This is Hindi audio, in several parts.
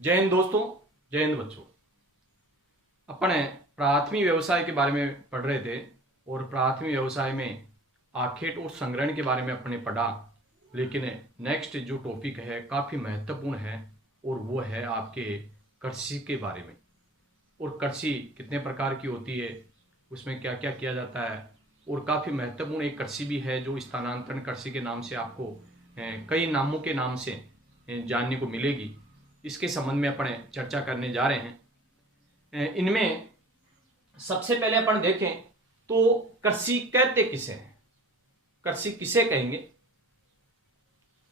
जय हिंद दोस्तों, जय हिंद बच्चों। अपन प्राथमिक व्यवसाय के बारे में पढ़ रहे थे और प्राथमिक व्यवसाय में आखेट और संग्रहण के बारे में अपने पढ़ा। लेकिन नेक्स्ट जो टॉपिक है काफ़ी महत्वपूर्ण है और वो है आपके कृषि के बारे में। और कृषि कितने प्रकार की होती है, उसमें क्या क्या किया जाता है, और काफ़ी महत्वपूर्ण एक कृषि भी है जो स्थानांतरण कृषि के नाम से आपको कई नामों के नाम से जानने को मिलेगी। इसके संबंध में अपन चर्चा करने जा रहे हैं। इनमें सबसे पहले अपन देखें तो कृषि कहते किसे हैं, कृषि किसे कहेंगे।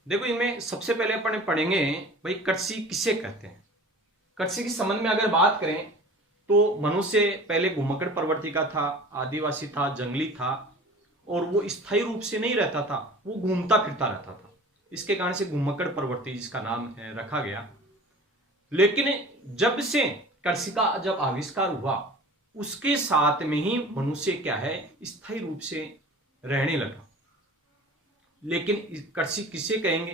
देखो, इनमें सबसे पहले अपन पढ़ेंगे भाई कृषि किसे कहते हैं। कृषि के संबंध में अगर बात करें तो मनुष्य पहले घुमक्कड़ प्रवृत्ति का था, आदिवासी था, जंगली था, और वो स्थायी रूप से नहीं रहता था, वो घूमता फिरता रहता था। इसके कारण से घुमक्कड़ प्रवृत्ति जिसका नाम रखा गया। लेकिन जब से कृषि का जब आविष्कार हुआ उसके साथ में ही मनुष्य क्या है, स्थायी रूप से रहने लगा। लेकिन कृषि किसे कहेंगे,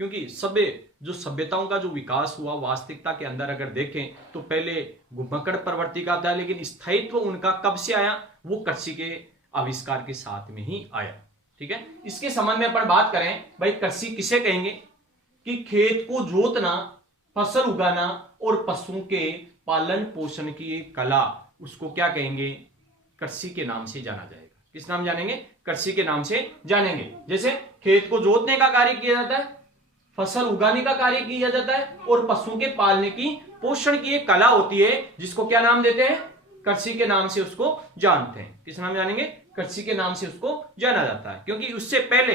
क्योंकि जो सभ्यताओं का जो विकास हुआ वास्तविकता के अंदर अगर देखें तो पहले घुमक्कड़ प्रवृत्ति का था, लेकिन स्थायित्व उनका कब से आया, वो कृषि के आविष्कार के साथ में ही आया। ठीक है, इसके संबंध में अपन बात करें भाई कृषि किसे कहेंगे कि खेत को जोतना, फसल उगाना और पशुओं के पालन पोषण की कला, उसको क्या कहेंगे, कृषि के नाम से जाना जाएगा। किस नाम जानेंगे, कृषि के नाम से जानेंगे। जैसे खेत को जोतने का कार्य किया जाता है, फसल उगाने का कार्य किया जाता है, और पशुओं के पालने की पोषण की एक कला होती है जिसको क्या नाम देते हैं, कृषि के नाम से उसको जानते हैं। किस नाम जानेंगे, कृषि के नाम से उसको जाना जाता है। क्योंकि उससे पहले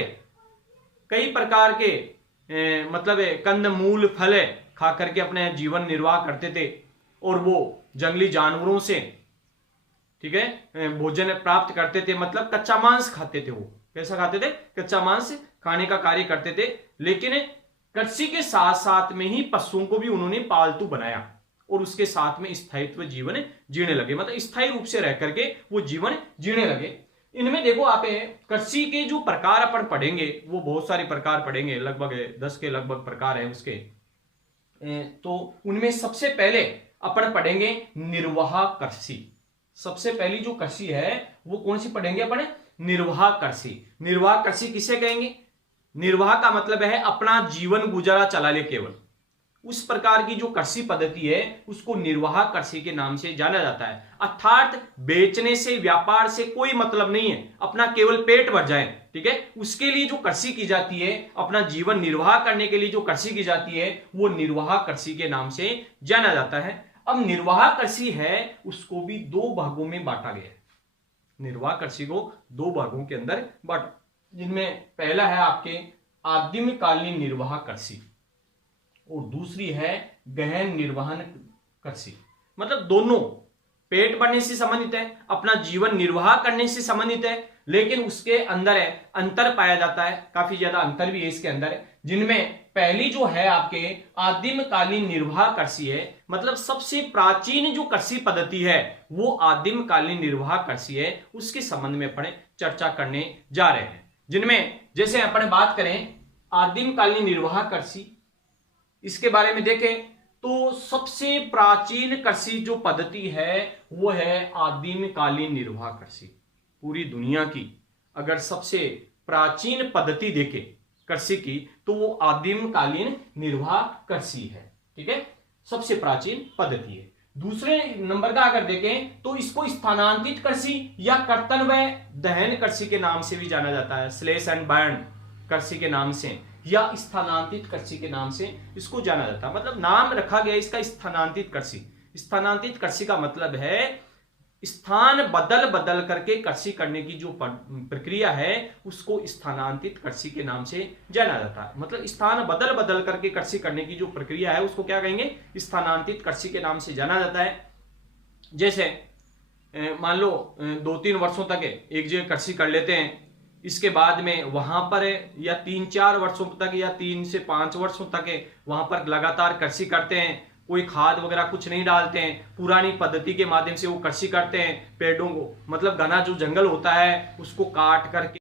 कई प्रकार के मतलब कंद मूल फल खा करके अपने जीवन निर्वाह करते थे, और वो जंगली जानवरों से, ठीक है, भोजन प्राप्त करते थे, मतलब कच्चा मांस खाते थे। वो कैसा खाते थे, कच्चा मांस खाने का कार्य करते थे। लेकिन कृषि के साथ साथ में ही पशुओं को भी उन्होंने पालतू बनाया और उसके साथ में स्थायित्व जीवन जीने लगे, मतलब स्थायी रूप से रह करके वो जीवन जीने लगे। इनमें देखो आप कृषि के जो प्रकार अपन पढ़ेंगे वो बहुत सारे प्रकार पढ़ेंगे, लगभग 10 के लगभग प्रकार है उसके। तो उनमें सबसे पहले अपन पढ़ेंगे निर्वाह कृषि। सबसे पहली जो कृषि है वो कौन सी पढ़ेंगे अपन, निर्वाह कृषि। निर्वाह कृषि किसे कहेंगे, निर्वाह का मतलब है अपना जीवन गुजारा चला ले केवल, उस प्रकार की जो कृषि पद्धति है उसको निर्वाह कृषि के नाम से जाना जाता है। अर्थात बेचने से, व्यापार से कोई मतलब नहीं है, अपना केवल पेट भर जाए, ठीक है, उसके लिए जो कृषि की जाती है, अपना जीवन निर्वाह करने के लिए जो कृषि की जाती है वो निर्वाह कृषि के नाम से जाना जाता है। अब निर्वाह कृषि है उसको भी दो भागों में बांटा गया है। निर्वाह कृषि को दो भागों के अंदर बांटा, जिनमें पहला है आपके आदिम कालीन निर्वाह कृषि और दूसरी है गहन निर्वहन कृषि। मतलब दोनों पेट भरने से संबंधित है, अपना जीवन निर्वाह करने से संबंधित है, लेकिन उसके अंदर है अंतर पाया जाता है, काफी ज्यादा अंतर भी है इसके अंदर। जिनमें पहली जो है आपके आदिम कालीन निर्वाह कृषि है, मतलब सबसे प्राचीन जो कृषि पद्धति है वो आदिम कालीन निर्वाह कृषि है, उसके संबंध में अपन चर्चा करने जा रहे हैं। जिनमें जैसे अपन बात करें आदिम कालीन निर्वाह कृषि, इसके बारे में देखें तो सबसे प्राचीन कृषि जो पद्धति है वो है आदिम कालीन निर्वाह कृषि। पूरी दुनिया की अगर सबसे प्राचीन पद्धति देखें कृषि की तो वो आदिम कालीन निर्वाह कृषि है। ठीक है, सबसे प्राचीन पद्धति है। दूसरे नंबर का अगर देखें तो इसको स्थानांतरित कृषि या कर्तन व दहन कृषि के नाम से भी जाना जाता है, स्लेश एंड बर्न कृषि के नाम से या स्थानांतरित कृषि के नाम से इसको जाना जाता है। मतलब नाम रखा गया इसका स्थानांतरित कृषि। स्थानांतरित कृषि का मतलब है स्थान बदल बदल करके कृषि करने की जो प्रक्रिया है उसको स्थानांतरित कृषि के नाम से जाना जाता है। मतलब स्थान बदल बदल करके कृषि करने की जो प्रक्रिया है उसको क्या कहेंगे, स्थानांतरित कृषि के नाम से जाना जाता है। जैसे मान लो 2-3 वर्षों तक एक जगह कृषि कर लेते हैं, इसके बाद में वहां पर या 3-4 वर्षों तक या 3 से 5 वर्षों तक वहां पर लगातार कृषि करते हैं, कोई खाद वगैरह कुछ नहीं डालते हैं, पुरानी पद्धति के माध्यम से वो कृषि करते हैं। पेड़ों को, मतलब घना जो जंगल होता है उसको काट करके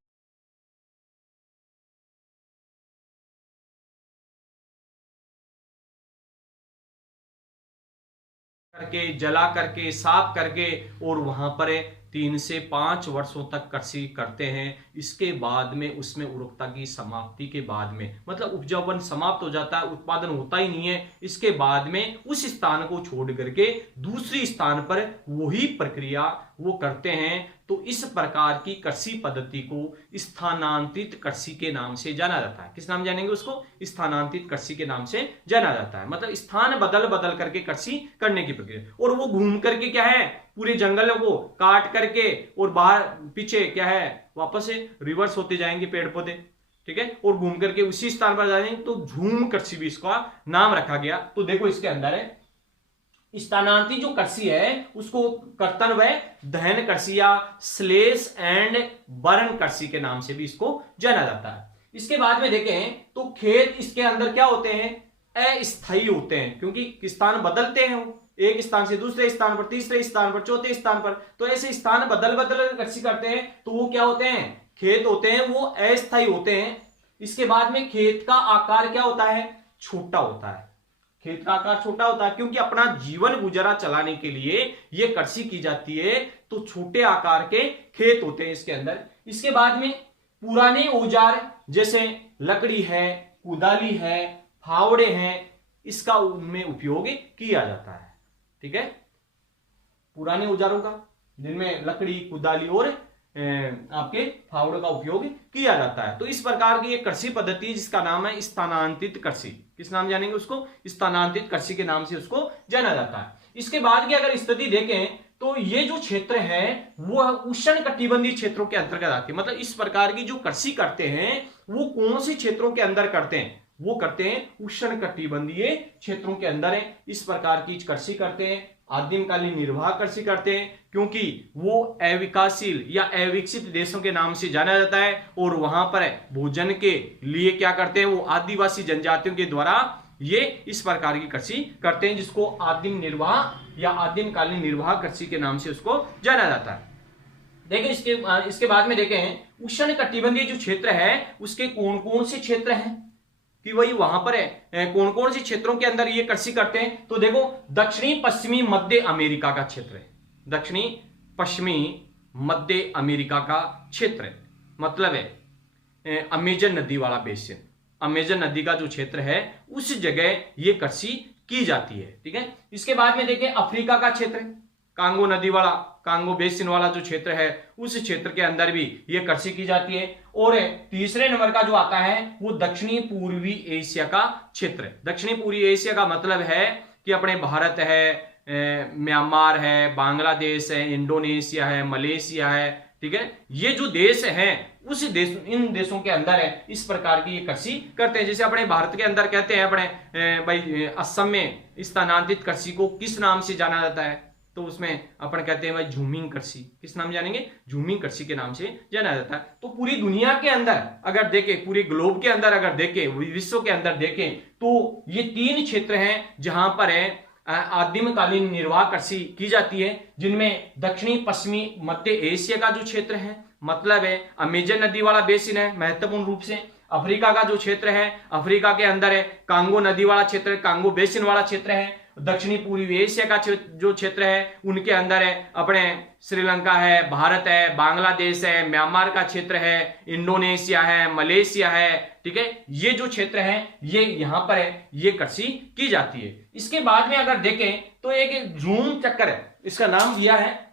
करके, जला करके, साफ करके और वहां पर 3 से 5 वर्षों तक कृषि करते हैं। इसके बाद में उसमें उर्वरकता की समाप्ति के बाद में, मतलब उपजाऊपन समाप्त हो जाता है, उत्पादन होता ही नहीं है, इसके बाद में उस स्थान को छोड़ करके दूसरी स्थान पर वही प्रक्रिया वो करते हैं। तो इस प्रकार की कृषि पद्धति को स्थानांतरित कृषि के नाम से जाना जाता है। किस नाम जानेंगे उसको? स्थानांतरित कृषि के नाम से जाना जाता है। मतलब स्थान बदल बदल करके कृषि करने की प्रक्रिया। और वो घूम करके क्या है, पूरे जंगलों को काट करके और बाहर पीछे क्या है, वापस से रिवर्स होते जाएंगे पेड़ पौधे, ठीक है, और घूम करके उसी स्थान पर जाएंगे। तो झूम कृषि भी इसका नाम रखा गया। तो देखो इसके अंदर है स्थानांतरित जो कृषि है उसको कर्तन व दहन कृषि या स्लेश एंड बर्न कृषि के नाम से भी इसको जाना जाता है। इसके बाद में देखें तो खेत इसके अंदर क्या होते हैं, अस्थायी होते हैं, क्योंकि स्थान बदलते हैं, एक स्थान से दूसरे स्थान पर, तीसरे स्थान पर, चौथे स्थान पर, तो ऐसे स्थान बदल बदल कृषि करते हैं। तो वो क्या होते हैं, खेत होते हैं, वो अस्थायी होते हैं। इसके बाद में खेत का आकार क्या होता है, छोटा होता है। खेत का आकार छोटा होता है क्योंकि अपना जीवन गुजारा चलाने के लिए ये कृषि की जाती है। तो छोटे आकार के खेत होते हैं इसके अंदर। इसके बाद में पुराने औजार जैसे लकड़ी है, कुदाली है, फावड़े हैं, इसका उनमें उपयोग किया जाता है। ठीक है, पुराने औजारों का जिनमें लकड़ी, कुदाली और आपके फावड़ों का उपयोग किया जाता है। तो इस प्रकार की एक कृषि पद्धति जिसका नाम है स्थानांतरित कृषि। किस नाम जानेंगे उसको? स्थानांतरित कृषि के नाम से उसको जाना जाता है। इसके बाद की अगर स्थिति देखें तो ये जो क्षेत्र है वो उष्ण कटिबंधीय क्षेत्रों के अंतर्गत आती है। मतलब इस प्रकार की जो कृषि करते हैं वो कौन से क्षेत्रों के अंदर करते हैं? वो करते हैं उष्ण कटिबंधीय क्षेत्रों के अंदर है। इस प्रकार की कृषि करते हैं, आदिमकालीन निर्वाह कृषि करते हैं, क्योंकि वो अविकासशील या अविकसित देशों के नाम से जाना जाता है। और वहां पर भोजन के लिए क्या करते हैं, वो आदिवासी जनजातियों के द्वारा ये इस प्रकार की कृषि करते हैं, जिसको आदिम निर्वाह या आदिमकालीन निर्वाह कृषि के नाम से उसको जाना जाता है। देखिए इसके बाद में देखें उष्ण कटिबंधीय जो क्षेत्र है उसके कौन कौन से क्षेत्र हैं कि वही वहां पर है, कौन कौन से क्षेत्रों के अंदर ये कृषि करते हैं। तो देखो दक्षिणी पश्चिमी मध्य अमेरिका का क्षेत्र है, दक्षिणी पश्चिमी मध्य अमेरिका का क्षेत्र है, मतलब है अमेजन नदी वाला बेसिन, अमेजन नदी का जो क्षेत्र है उस जगह ये कृषि की जाती है। ठीक है, इसके बाद में देखें अफ्रीका का क्षेत्र, कांगो नदी वाला, कांगो बेसिन वाला जो क्षेत्र है उस क्षेत्र के अंदर भी ये कृषि की जाती है। और तीसरे नंबर का जो आता है वो दक्षिणी पूर्वी एशिया का क्षेत्र है। दक्षिणी पूर्वी एशिया का मतलब है कि अपने भारत है, म्यांमार है, बांग्लादेश है, इंडोनेशिया है, मलेशिया है। ठीक है, ये जो देश हैं उस देश, इन देशों के अंदर है इस प्रकार की ये कृषि करते हैं। जैसे अपने भारत के अंदर कहते हैं अपने भाई असम में स्थानांतरित कृषि को किस नाम से जाना जाता है, तो उसमें अपन कहते हैं भाई झूमिंग कृषि। किस नाम जानेंगे? झूमिंग कृषि के नाम से जाना जाता है। तो पूरी दुनिया के अंदर अगर देखें, पूरे ग्लोब के अंदर अगर देखें, विश्व के अंदर देखें तो ये 3 क्षेत्र हैं जहां पर है आदिमकालीन निर्वाह कृषि की जाती है, जिनमें दक्षिणी पश्चिमी मध्य एशिया का जो क्षेत्र है, मतलब है अमेजन नदी वाला बेसिन है महत्वपूर्ण रूप से। अफ्रीका का जो क्षेत्र है, अफ्रीका के अंदर है कांगो नदी वाला क्षेत्र, कांगो बेसिन वाला क्षेत्र है। दक्षिणी पूर्वी एशिया का जो क्षेत्र है उनके अंदर है अपने श्रीलंका है, भारत है, बांग्लादेश है, म्यांमार का क्षेत्र है, इंडोनेशिया है, मलेशिया है। ठीक है, ये जो क्षेत्र है ये यहां पर है, ये कृषि की जाती है। इसके बाद में अगर देखें तो एक झूम चक्कर है, इसका नाम दिया है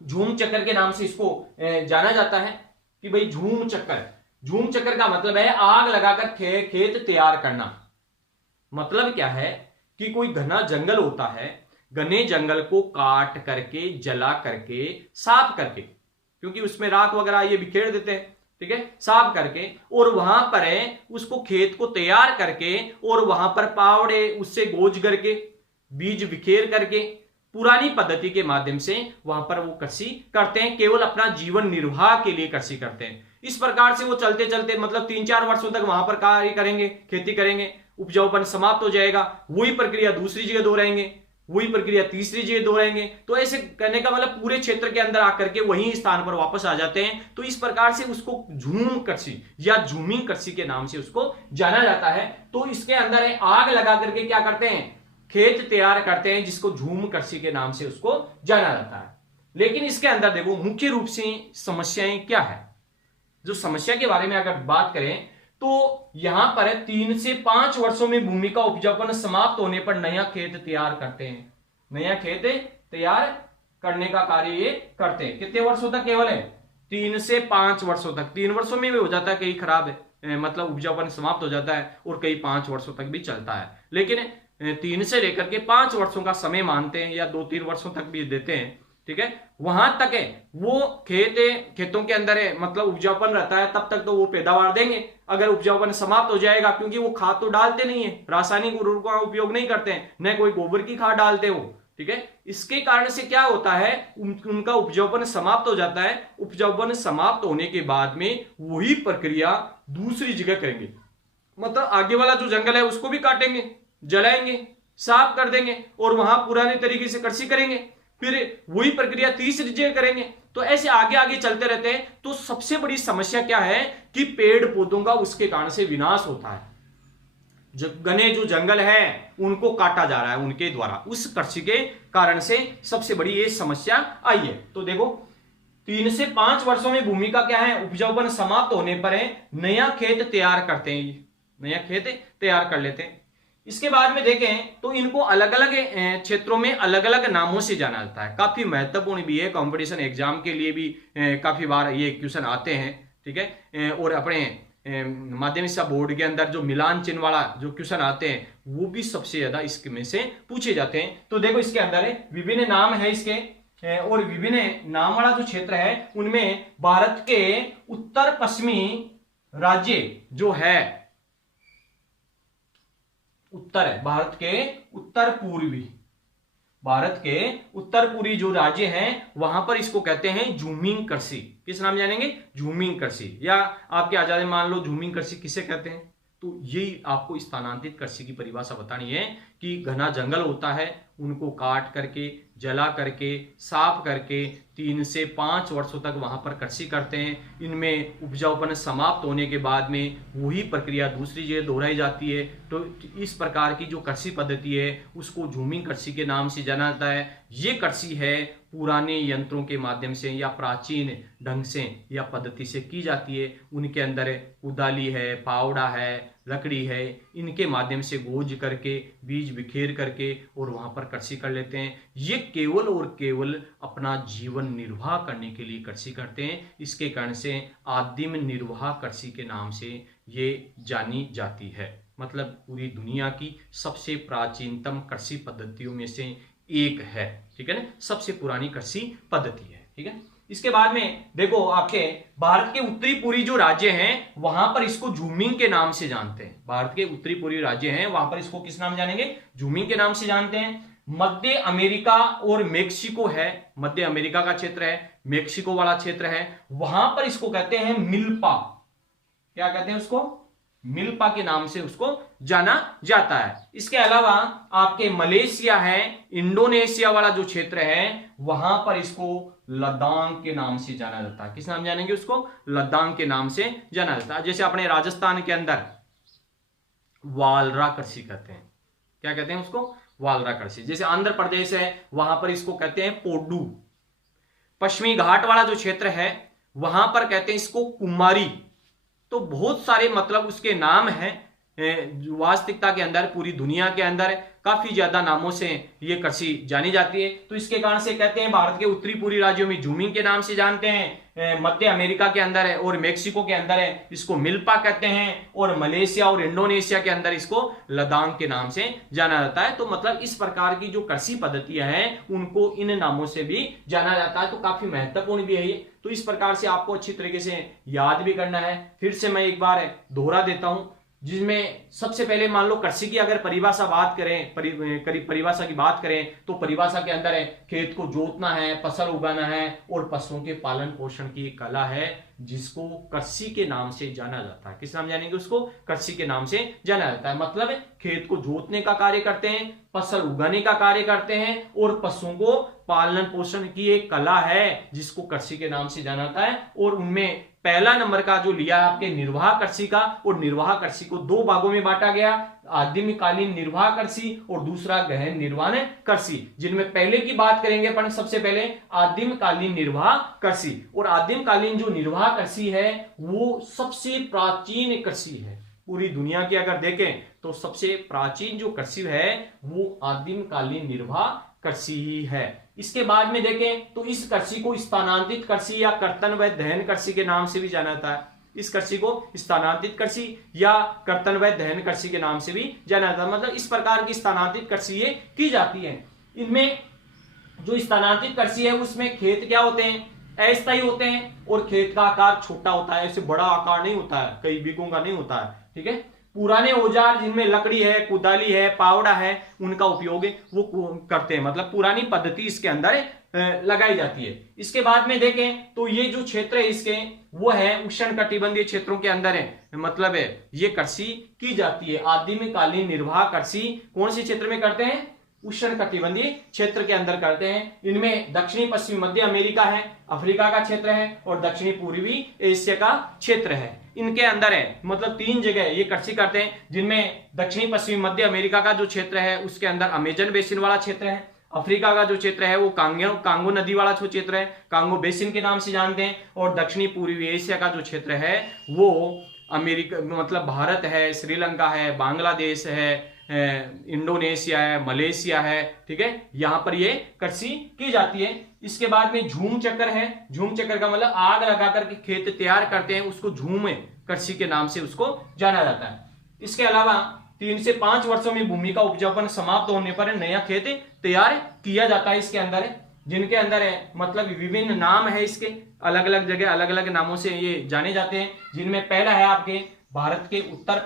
झूम चक्कर के नाम से इसको जाना जाता है कि भाई झूम चक्कर। झूम चक्कर का मतलब है आग लगाकर खेत तैयार करना। मतलब क्या है कि कोई घना जंगल होता है, घने जंगल को काट करके, जला करके, साफ करके, क्योंकि उसमें राख वगैरह ये बिखेर देते हैं, ठीक है, साफ करके, और वहां पर है उसको खेत को तैयार करके और वहां पर पावड़े उससे गोज करके, बीज बिखेर करके, पुरानी पद्धति के माध्यम से वहां पर वो कृषि करते हैं, केवल अपना जीवन निर्वाह के लिए कृषि करते हैं। इस प्रकार से वो चलते चलते मतलब 3-4 वर्षों तक वहां पर कार्य करेंगे, खेती करेंगे, उपजाऊपन समाप्त हो जाएगा, वही प्रक्रिया दूसरी जगह दोहराएंगे, वही प्रक्रिया तीसरी जगह दोहराएंगे। तो ऐसे करने का मतलब पूरे क्षेत्र के अंदर आकर के वही स्थान पर वापस आ जाते हैं। तो इस प्रकार से उसको झूम कृषि या झूमिंग कृषि के नाम से उसको जाना जाता है। तो इसके अंदर है आग लगा करके क्या करते हैं, खेत तैयार करते हैं, जिसको झूम कृषि के नाम से उसको जाना जाता है। लेकिन इसके अंदर देखो मुख्य रूप से समस्याएं क्या है। जो समस्या के बारे में अगर बात करें तो यहां पर 3 से 5 वर्षों में भूमि का उपजाऊपन समाप्त होने पर नया खेत तैयार करते हैं। नया खेत तैयार करने का कार्य ये करते हैं। कितने वर्षों तक? केवल है 3 से 5 वर्षों तक। 3 वर्षों में भी हो जाता है, कई खराब है, मतलब उपजाऊपन समाप्त हो जाता है, और कई 5 वर्षों तक भी चलता है। लेकिन 3 से लेकर के 5 वर्षों का समय मानते हैं, या 2-3 वर्षों तक भी देते हैं, ठीक है। वहां तक है वो खेतों के अंदर है, मतलब उपजाऊपन रहता है, तब तक तो वो पैदावार देंगे। अगर उपजाऊपन समाप्त हो जाएगा, क्योंकि वो खाद तो डालते नहीं है, रासायनिक उर्वरकों का उपयोग नहीं करते हैं, न कोई गोबर की खाद डालते वो, ठीक है। इसके कारण से क्या होता है, उनका उपजाऊपन समाप्त हो जाता है। उपजाऊपन समाप्त होने के बाद में वही प्रक्रिया दूसरी जगह करेंगे, मतलब आगे वाला जो जंगल है उसको भी काटेंगे, जलाएंगे, साफ कर देंगे, और वहां पुराने तरीके से कृषि करेंगे, फिर वही प्रक्रिया तीसरी जगह करेंगे। तो ऐसे आगे आगे चलते रहते हैं। तो सबसे बड़ी समस्या क्या है कि पेड़ पौधों का उसके कारण से विनाश होता है। घने जो जंगल है उनको काटा जा रहा है उनके द्वारा, उस कृषि के कारण से सबसे बड़ी ये समस्या आई है। तो देखो 3 से 5 वर्षों में भूमि का क्या है, उपजाऊपन समाप्त होने पर है नया खेत तैयार करते हैं, नया खेत तैयार कर लेते हैं। इसके बाद में देखें तो इनको अलग अलग क्षेत्रों में अलग अलग नामों से जाना जाता है। काफी महत्वपूर्ण भी है, कंपटीशन एग्जाम के लिए भी काफी बार ये क्वेश्चन आते हैं, ठीक है। और अपने माध्यमिक शिक्षा बोर्ड के अंदर जो मिलान चिन्ह वाला जो क्वेश्चन आते हैं वो भी सबसे ज्यादा इसमें से पूछे जाते हैं। तो देखो इसके अंदर विभिन्न नाम है इसके, और विभिन्न नाम वाला जो क्षेत्र है उनमें भारत के उत्तर पश्चिमी राज्य जो है, उत्तर है भारत के उत्तर पूर्वी जो राज्य हैं वहां पर इसको कहते हैं झूमिंग कृषि। किस नाम जानेंगे? झूमिंग कृषि, या आपके आजादी मान लो झूमिंग कृषि किसे कहते हैं। तो यही आपको स्थानांतरित कृषि की परिभाषा बतानी है कि घना जंगल होता है, उनको काट करके, जला करके, साफ करके 3 से 5 वर्षों तक वहां पर कृषि करते हैं। इनमें उपजाऊपन समाप्त होने के बाद में वही प्रक्रिया दूसरी जगह दोहराई जाती है। तो इस प्रकार की जो कृषि पद्धति है उसको झूमिंग कृषि के नाम से जाना जाता है। ये कृषि है पुराने यंत्रों के माध्यम से या प्राचीन ढंग से या पद्धति से की जाती है। उनके अंदर कुदाली है, फावड़ा है, लकड़ी है, इनके माध्यम से गोज करके, बीज बिखेर करके और वहां पर कृषि कर लेते हैं। ये केवल और केवल अपना जीवन निर्वाह करने के लिए कृषि करते हैं। इसके कारण से आदिम निर्वाह कृषि के नाम से ये जानी जाती है। मतलब पूरी दुनिया की सबसे प्राचीनतम कृषि पद्धतियों में से एक है, ठीक है ना, सबसे पुरानी कृषि पद्धति है, ठीक है। इसके बाद में देखो आपके भारत के उत्तरी पूर्वी जो राज्य हैं वहां पर इसको झूमिंग के नाम से जानते हैं। भारत के उत्तरी पूर्वी राज्य हैं वहां पर इसको किस नाम जानेंगे? झूमिंग के नाम से जानते हैं। मध्य अमेरिका और मेक्सिको है, मध्य अमेरिका का क्षेत्र है, मेक्सिको वाला क्षेत्र है, वहां पर इसको कहते हैं मिल्पा। क्या कहते हैं उसको? मिल्पा के नाम से उसको जाना जाता है। इसके अलावा आपके मलेशिया है, इंडोनेशिया वाला जो क्षेत्र है वहां पर इसको लद्दाख के नाम से जाना जाता है। किस नाम जानेंगे उसको? लद्दाख के नाम से जाना जाता है। जैसे अपने राजस्थान के अंदर वालरा कृषि कहते हैं। क्या कहते हैं उसको? वालरा कृषि। जैसे आंध्र प्रदेश है वहां पर इसको कहते हैं पोडू। पश्चिमी घाट वाला जो क्षेत्र है वहां पर कहते हैं इसको कुमारी। तो बहुत सारे मतलब उसके नाम हैं। वास्तविकता के अंदर पूरी दुनिया के अंदर काफी ज्यादा नामों से ये कृषि जानी जाती है। तो इसके कारण से कहते हैं भारत के उत्तरी पूर्वी राज्यों में झूमिंग के नाम से जानते हैं, मध्य अमेरिका के अंदर है और मेक्सिको के अंदर है इसको मिल्पा कहते हैं, और मलेशिया और इंडोनेशिया के अंदर इसको लद्दाख के नाम से जाना जाता है। तो मतलब इस प्रकार की जो कृषि पद्धतियां हैं उनको इन नामों से भी जाना जाता है। तो काफी महत्वपूर्ण भी है ये। तो इस प्रकार से आपको अच्छी तरीके से याद भी करना है। फिर से मैं एक बार दोहरा देता हूं, जिसमें सबसे पहले मान लो कृषि की अगर परिभाषा बात करें, परिभाषा की बात करें तो परिभाषा के अंदर है खेत को जोतना है, फसल उगाना है और पशुओं के पालन पोषण की एक कला है जिसको कृषि के नाम से जाना जाता है। किस नाम जानेंगे उसको? कृषि के नाम से जाना जाता है। मतलब खेत को जोतने का कार्य करते हैं, फसल उगाने का कार्य करते हैं और पशुओं को पालन पोषण की एक कला है जिसको कृषि के नाम से जाना जाता है। और उनमें पहला नंबर का जो लिया है आपके निर्वाह कृषि का, और निर्वाह कृषि को दो भागों में बांटा गया, आदिमकालीन निर्वाह कृषि और दूसरा गहन निर्वाण कृषि, जिनमें पहले की बात करेंगे अपन सबसे पहले आदिमकालीन निर्वाह कृषि। और आदिमकालीन जो निर्वाह कृषि है वो सबसे प्राचीन कृषि है पूरी दुनिया की, अगर देखें तो सबसे प्राचीन जो कृषि है वो आदिमकालीन निर्वाह कृषि ही है। इसके बाद में देखें तो इस कृषि को स्थानांतरित कृषि या कर्तन व दहन कृषि के नाम से भी जाना जाता है। इस कृषि को स्थानांतरित कृषि या कर्तन व दहन कृषि के नाम से भी जाना जाता है। मतलब इस प्रकार की स्थानांतरित कृषि ये की जाती है। इनमें जो स्थानांतरित कृषि है उसमें खेत क्या होते हैं, अस्थायी होते हैं, और खेत का आकार छोटा होता है, ऐसे बड़ा आकार नहीं होता है, कई बीघों का नहीं होता है। ठीक है। पुराने औजार जिनमें लकड़ी है, कुदाली है, पावड़ा है, उनका उपयोग वो करते हैं, मतलब पुरानी पद्धति इसके अंदर लगाई जाती है। इसके बाद में देखें तो ये जो क्षेत्र है इसके वो है उष्णकटिबंधीय क्षेत्रों के अंदर है, मतलब है ये कृषि की जाती है। आदिमकालीन निर्वाह कृषि कौन से क्षेत्र में करते हैं, उष्णकटिबंधीय क्षेत्र के अंदर करते हैं। इनमें दक्षिणी पश्चिमी मध्य अमेरिका है, अफ्रीका का क्षेत्र है, और दक्षिणी पूर्वी एशिया का क्षेत्र है। इनके अंदर है, मतलब 3 जगह ये कृषि करते हैं, जिनमें दक्षिणी पश्चिमी मध्य अमेरिका का जो क्षेत्र है उसके अंदर अमेजन बेसिन वाला क्षेत्र है। अफ्रीका का जो क्षेत्र है वो कांगो नदी वाला जो क्षेत्र है, कांगो बेसिन के नाम से जानते हैं। और दक्षिणी पूर्वी एशिया का जो क्षेत्र है वो अमेरिका, मतलब भारत है, श्रीलंका है, बांग्लादेश है, इंडोनेशिया है, मलेशिया है। ठीक है, यहां पर ये कृषि की जाती है। इसके बाद में झूम चक्कर है। झूम चक्कर का मतलब आग लगा करके खेत तैयार करते हैं, उसको झूम कृषि के नाम से उसको जाना जाता है। इसके अलावा 3 से 5 वर्षों में भूमि का उपजाऊपन समाप्त होने पर नया खेत तैयार किया जाता है। इसके अंदर है, जिनके अंदर है मतलब विभिन्न नाम है इसके, अलग अलग जगह अलग अलग नामों से ये जाने जाते हैं। जिनमें पहला है आपके भारत के उत्तर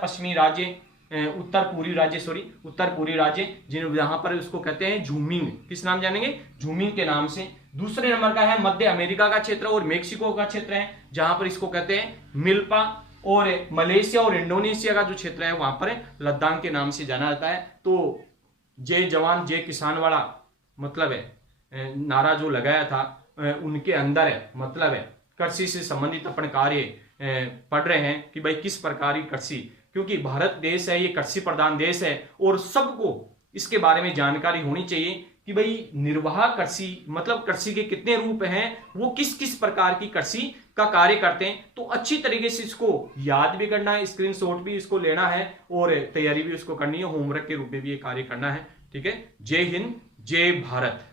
पूर्वी राज्य जहां पर उसको कहते हैं झूमिंग, किस नाम जानेंगे, झूमिंग के नाम से। दूसरे नंबर का है मध्य अमेरिका का क्षेत्र और मेक्सिको का क्षेत्र है, जहां पर इसको कहते हैं मिल्पा। और मलेशिया और इंडोनेशिया का जो क्षेत्र है वहां पर लद्दाख के नाम से जाना जाता है। तो जय जवान जय किसान वाला मतलब है नारा जो लगाया था उनके अंदर है, मतलब है कृषि से संबंधित अपन कार्य पढ़ रहे हैं कि भाई किस प्रकार की कृषि, क्योंकि भारत देश है ये कृषि प्रधान देश है और सबको इसके बारे में जानकारी होनी चाहिए कि भाई निर्वाह कृषि मतलब कृषि के कितने रूप हैं, वो किस किस प्रकार की कृषि का कार्य करते हैं। तो अच्छी तरीके से इसको याद भी करना है, स्क्रीनशॉट भी इसको लेना है और तैयारी भी उसको करनी है, होमवर्क के रूप में भी ये कार्य करना है। ठीक है, जय हिंद जय भारत।